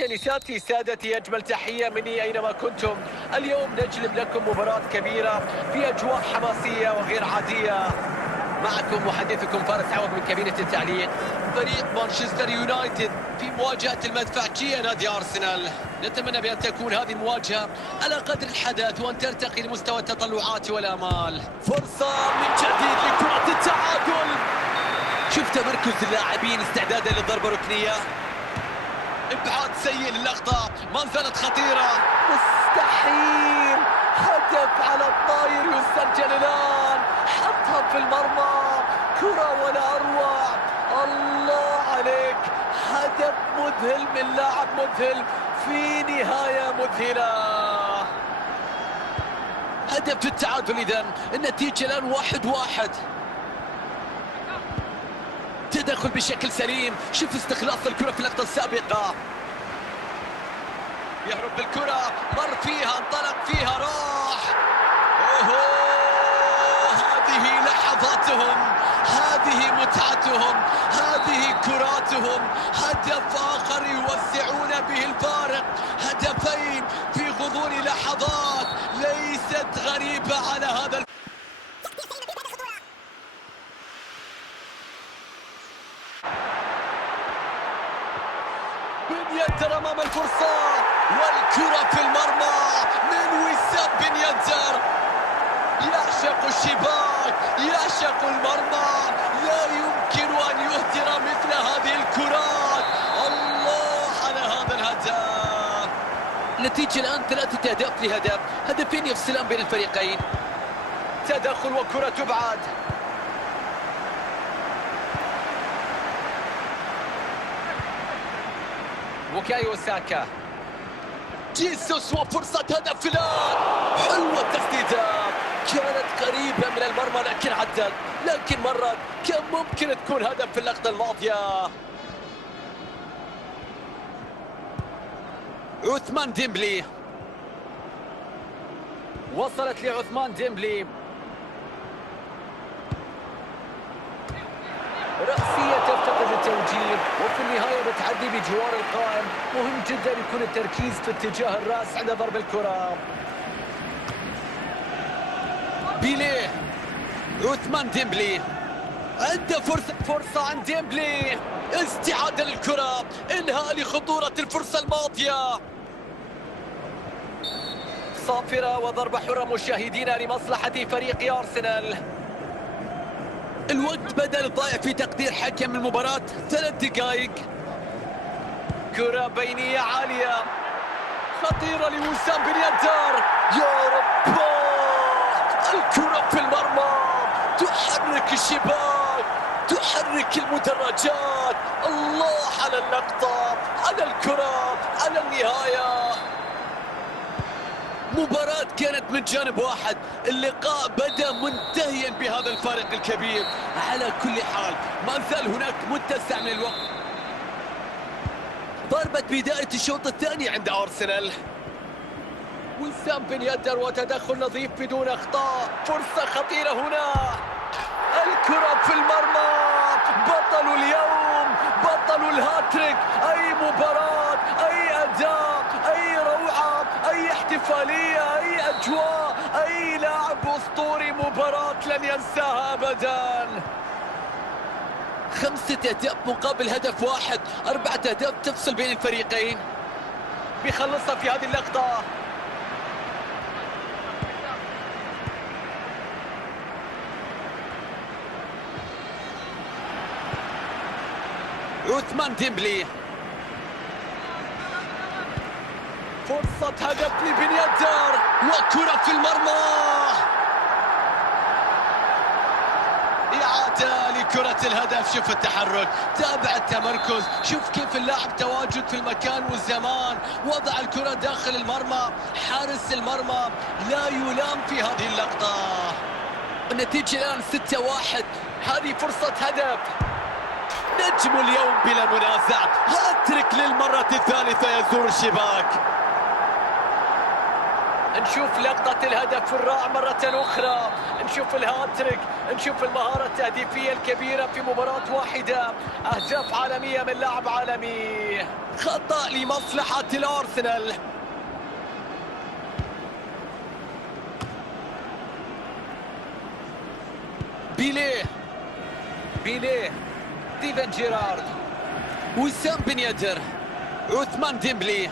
سادتي سادتي، أجمل تحية مني أينما كنتم. اليوم نجلب لكم مباراة كبيرة في أجواء حماسية وغير عادية. معكم محدثكم فارس عوض من كابينة التعليق. فريق مانشستر يونايتد في مواجهة المدفعجية نادي أرسنال. نتمنى بأن تكون هذه المواجهة على قدر الحدث وأن ترتقي لمستوى التطلعات والآمال. فرصة من جديد لكرة التعادل. شوف تمركز اللاعبين استعدادا للضربة الركنية. ابعاد سيء للقطة، ما زالت خطيرة. مستحيل، هدف على الطاير يسجل الآن. حطها في المرمى، كرة ولا أروع. الله عليك، هدف مذهل من لاعب مذهل في نهاية مذهلة. هدف التعادل. إذن النتيجة الآن 1-1. تدخل بشكل سليم. شوف استخلاص الكرة في اللقطة السابقة. يهرب بالكرة، مر فيها، انطلق فيها، راح. اوهو، هذه لحظاتهم، هذه متعتهم، هذه كراتهم. هدف آخر يوسعون به الفارق. هدفين في غضون لحظات ليست غريبة على هذا بن يدر أمام الفرصة، والكرة في المرمى من وسام بن يدر. يعشق الشباك، يعشق المرمى، لا يمكن أن يهدر مثل هذه الكرات. الله على هذا الهدف. النتيجة الآن 3 أهداف لهدف، هدفين يفصلان بين الفريقين. تدخل وكرة تبعد. بوكايو ساكا، جيسوس، وفرصة هدف الآن. حلوة التسديدة، كانت قريبة من المرمى لكن عدت، لكن مرت. كان ممكن تكون هدف في اللقطة الماضية. عثمان ديمبلي، وصلت لعثمان ديمبلي. رأسية تفتقد التوجيه، وفي النهاية بتعدي بجوار القائم. مهم جدا يكون التركيز في اتجاه الرأس عند ضرب الكرة. بيليه، عثمان ديمبلي عنده فرصة عند ديمبلي. استعادة للكرة، انهاء لخطورة الفرصة الماضية. صافرة وضربة حرة مشاهدينا لمصلحة فريق أرسنال. الوقت بدأ الضائع في تقدير حكم المباراة. 3 دقائق. كرة بينية عالية خطيرة لوسام بن يدر. يا رب، الكرة في المرمى، تحرك الشباك، تحرك المدرجات. الله على اللقطة، على الكرة، على النهاية. مباراة كانت من جانب واحد. اللقاء بدأ منتهيا بهذا الفارق الكبير. على كل حال ما زال هناك متسع من الوقت. ضربة بداية الشوط الثاني عند أرسنال. وسام بن يدر وتدخل نظيف بدون أخطاء. فرصة خطيرة هنا، الكرة في المرمى. بطل اليوم، بطل الهاتريك. أي مباراة، أي أداء، أي روعة، أي احتفالية، أي أجواء، أي لاعب أسطوري. مباراة لن ينساها أبداً. 5 أهداف مقابل هدف واحد، 4 أهداف تفصل بين الفريقين. بيخلصها في هذه اللقطة. عثمان ديمبلي، فرصة هدف لبن يدر، وكرة في المرمى. إعادة لكرة الهدف. شوف التحرك، تابع التمركز، شوف كيف اللاعب تواجد في المكان والزمان. وضع الكرة داخل المرمى. حارس المرمى لا يلام في هذه اللقطة. النتيجة الآن 6-1. هذه فرصة هدف. نجم اليوم بلا منازع، هاتريك للمرة الثالثة يزور الشباك. نشوف لقطة الهدف الرائع مرة أخرى، نشوف الهاتريك، نشوف المهارة التهديفية الكبيرة في مباراة واحدة. أهداف عالمية من لاعب عالمي. خطأ لمصلحة الأرسنال. بيليه ستيفن جيرارد، وسام بن يدر، عثمان ديمبلي،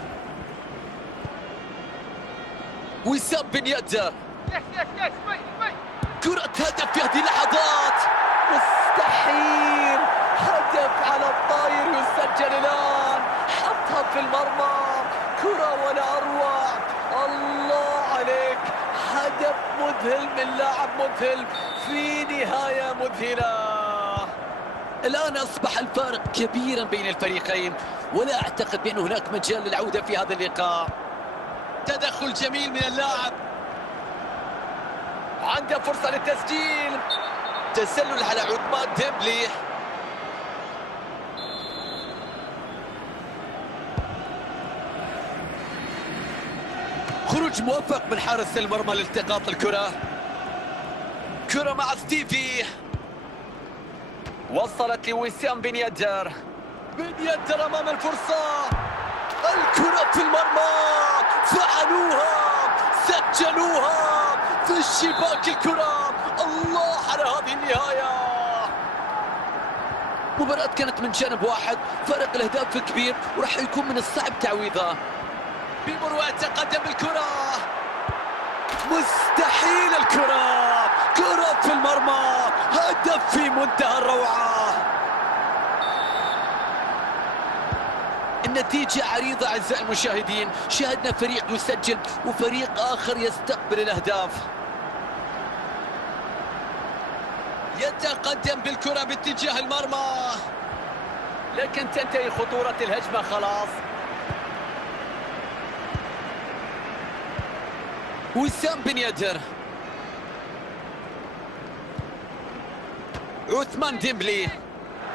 وسام بن يدر، كرة هدف في هذه اللحظات. مستحيل، هدف على الطاير يسجل الآن، حطها في المرمى، كرة ولا أروع. الله عليك، هدف مذهل من لاعب مذهل في نهاية مذهلة. الآن أصبح الفارق كبيرا بين الفريقين، ولا أعتقد بأن هناك مجال للعودة في هذا اللقاء. تدخل جميل من اللاعب، عنده فرصة للتسجيل، تسلل على عثمان ديمبلي. خروج موفق من حارس المرمى لالتقاط الكرة. كرة مع ستيفي، وصلت لوسام بن يدر. بن يدر أمام الفرصة، الكرة في المرمى، فعلوها، سجلوها في الشباك الكرة. الله على هذه النهاية. مباراة كانت من جانب واحد، فرق الأهداف كبير وراح يكون من الصعب تعويضها. بمروءة يتقدم بالكرة، مستحيل الكرة، كرة في المرمى، هدف في منتهى الروعة. النتيجة عريضة أعزائي المشاهدين، شاهدنا فريق يسجل وفريق آخر يستقبل الأهداف. يتقدم بالكرة باتجاه المرمى، لكن تنتهي خطورة الهجمة خلاص. وسام بن يدر، عثمان ديمبلي،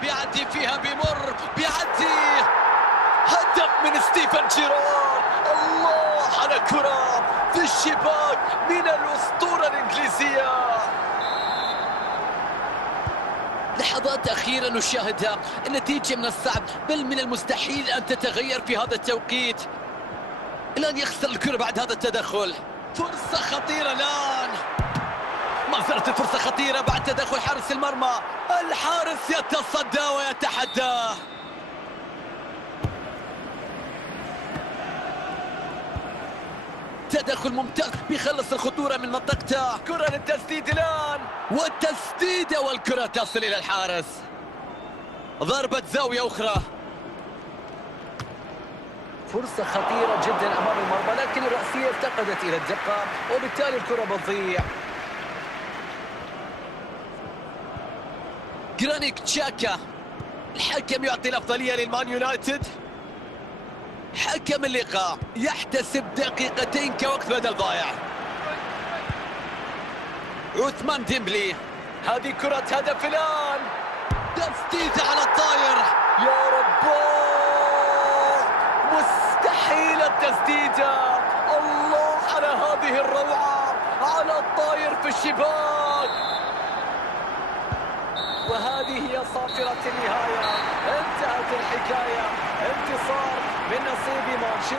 بيعدي فيها، بيمر، بيعدي، هدف من ستيفن جيرارد. الله على كرة في الشباك من الأسطورة الإنجليزية. لحظات أخيرة نشاهدها، النتيجة من الصعب بل من المستحيل أن تتغير في هذا التوقيت. الآن يخسر الكرة بعد هذا التدخل. فرصة خطيرة الآن، ما زالت الفرصة خطيرة بعد تدخل حارس المرمى. الحارس يتصدى ويتحدى. تدخل ممتاز بيخلص الخطورة من منطقته. كرة للتسديد الآن، والتسديدة والكرة تصل إلى الحارس. ضربة زاوية أخرى، فرصة خطيرة جدا أمام المرمى، لكن الرأسية افتقدت إلى الدقة وبالتالي الكرة بتضيع. جرانيت تشاكا، الحكم يعطي الأفضلية للمان يونايتد. حكم اللقاء يحتسب دقيقتين كوقت بدل ضايع. عثمان ديمبلي، هذه كرة هدف الآن، تسديدة على الطاير. يا رب، مستحيل التسديدة. الله على هذه الروعة، على الطاير في الشباك. وهذه هي صافرة النهاية، انتهت الحكاية، انتصار من نصيب مانشستر.